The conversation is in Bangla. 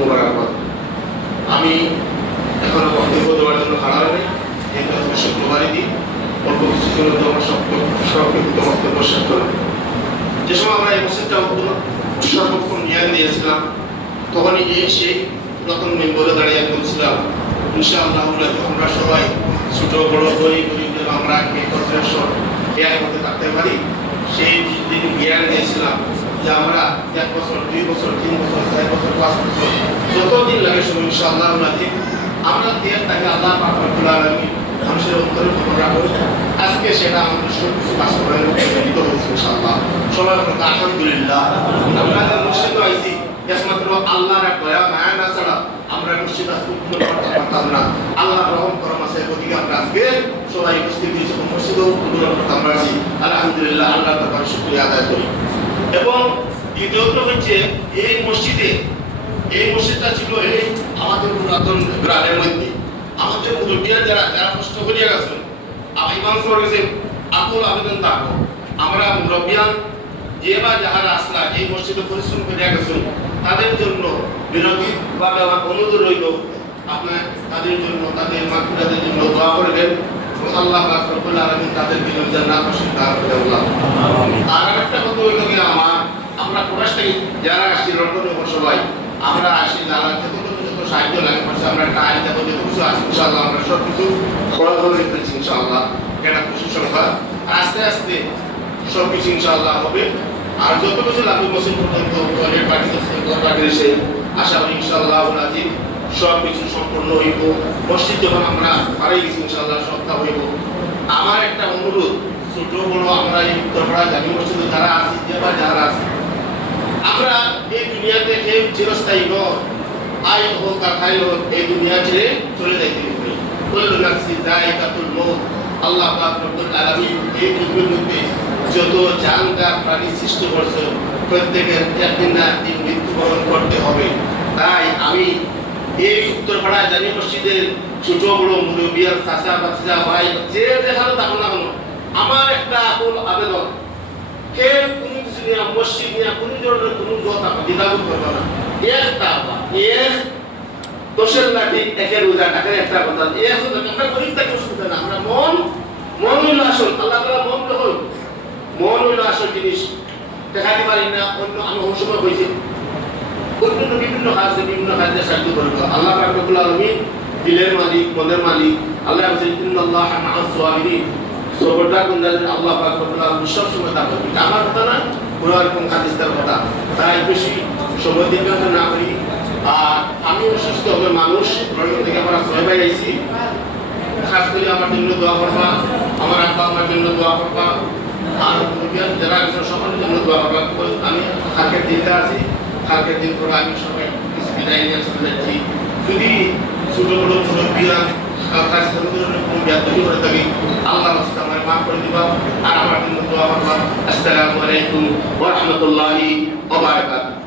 মুবারকবাদ। আমি এখনো বক্তব্য দেওয়ার জন্য খাড়া হয়নি, যেহেতু আজকে শুক্রবারই দিন, অল্প কিছু ছিল তো আমার সংক্ষিপ্ত বক্তব্য শেষ করব। যে সময় আমরা এই মসজিদটা সর্বক্ষণ জ্ঞান দিয়েছিলাম, তখনই সেই পুরাতন মেম্বরে দাঁড়িয়ে বলছিলাম, ইনশাআল্লাহ আমরা সবাই ছোট বড় গরিব যেন আমরা জ্ঞান হতে থাকতে পারি। সেই দিন জ্ঞান দিয়েছিলাম যে আমরা 1 বছর 2 বছর 3 বছর 4 বছর 5 বছর যতদিন লাগে সময় ইনশাআল্লাহ আমরা জ্ঞান তাকে আল্লাহ পাক রব্বুল আলামিন মানুষের অন্তরে খবর রাখবো। আজকে সেটা আমাদের সব কিছু বাস্তবায়ন উপনীত হয়েছে ইনশাআল্লাহ। সবাই আলহামদুলিল্লাহ। আমরা মসজিদে আইছি একমাত্র আল্লাহর এক দয়া মায়া না ছাড়া আমরা মসজিদ আজকে উদ্বোধন করতে পারতাম না। আল্লাহর রহম করম আছে, ওদিকে আমরা আজকে সবাই উপস্থিত হয়েছি, মসজিদও উদ্বোধন করতে আমরা আছি। আলহামদুলিল্লাহ, আল্লাহর দরবারে শুকরিয়া আদায় করি। এবং দ্বিতীয়ত হচ্ছে এই মসজিদটা ছিল এই আমাদের পুরাতন গ্রামের মধ্যে আমাদের মুরব্বিরা যারা কষ্ট করিয়া গেছেন, ইমাম সাহেব গেছে আকুল আবেদন থাকবো, আমরা মুরব্বিয়ান যে বা যাহারা আসলা এই মসজিদে পরিশ্রম করিয়া গেছেন তাদের জন্য বিরোধীভাবে আমার অনুরোধ রইল, আপনার তাদের জন্য তাদের মাগফিরাতের জন্য দোয়া করবেন। আল্লাহ পাক রব্বুল আলামিন তাদেরকে জান্নাত নসিব দান করে আল্লাহ। আর একটা কথা হইল কি, আমরা কোরাস থেকে যারা আসছি লন্ডনে সবাই আমরা আসি, যারা যত সাহায্য লাগে পাশে আমরা টাইম দেবো, যত কিছু আছে ইনশাআল্লাহ আমরা সব কিছু খরচ করে ফেলছি ইনশাআল্লাহ। এটা খুশি সংখ্যা, আস্তে আস্তে সব কিছু ইনশাআল্লাহ হবে। আর যত কিছু লাগবে মসজিদ পর্যন্ত টয়লেট পার্টি এসে আশা করি ইনশাআল্লাহ আজিম সব কিছু সম্পূর্ণ হইব। মসজিদ যখন আমরা পাড়াই গেছি ইনশাআল্লাহ সপ্তাহ হইব। আমার একটা অনুরোধ, ছোট বড় আমরা এই উত্তরপাড়া জামি মসজিদে যারা আছি যারা আছি, আমরা এই দুনিয়াতে কেউ চিরস্থায়ী নয়, আয় হোক আর খাই হোক এই দুনিয়া ছেড়ে চলে যাইতে হবে। কুল্লু নাফসিন যায়িকাতুল মউত। আল্লাহ পাক রব্বুল আলামিন এই পৃথিবীর মধ্যে যত জানদার প্রাণী সৃষ্টি করছে প্রত্যেকের একদিন না একদিন মৃত্যুবরণ করতে হবে। তাই আমি এই উত্তরপাড়া জামি মসজিদের ছোট বড় মুরব্বিয়ার চাচা বাচ্চা ভাই যে যেখানে থাকুন না কেন, আমার একটা আকুল আবেদন, কেউ কোনো কিছু নিয়ে মসজিদ নিয়ে কোনো ধরনের কোনো কথা দ্বিধাবোধ করবে না। একটা দোষের লাঠি একের উজা টাকার একটা কথা, আমরা গরিব থাকি অসুবিধা না, আমরা মন হইল আসল। আল্লাহ তাআলা মন হইল আসল জিনিস, দেখাতে পারি না। অন্য আমি সময় হয়েছি অন্য বিভিন্ন কাজে সাহায্য করবো। আল্লাহ পাক রব্বুল আলামিন দিলের মালিক, মনের মালিক। আল্লাহ বলেছেন ইন্নাল্লাহা মা'আস সাবিরিন। সবরদার বান্দাদের আল্লাহ পাক রব্বুল আলামিন সব সময় তার পাশে। এটা আমার কথা না, পুরো এরকম হাদিসের কথা। তাই বেশি সময় দিতে না করি। আর আমি অসুস্থ হবে মানুষ, লন্ডন থেকে আমরা 6 ভাই আইছি। খাস করে আমার জন্য দোয়া করবা, আমার আব্বা আমার জন্য দোয়া করবা, আর যারা সবার জন্য দোয়া করবা। আমি কালকের দিনটা আছি, কালকের দিন পরে আমি সবাই বিদায় নিয়ে চলে যাচ্ছি। যদি ছোট বড় মুরব্বিরা কাজ কোনো ব্যাধি করে থাকি, আল্লাহ আমার মাফ করে দিবা আর আমার জন্য দোয়া করবা। আসসালামু আলাইকুম ওয়া রাহমাতুল্লাহি ওয়া বারাকাতুহু।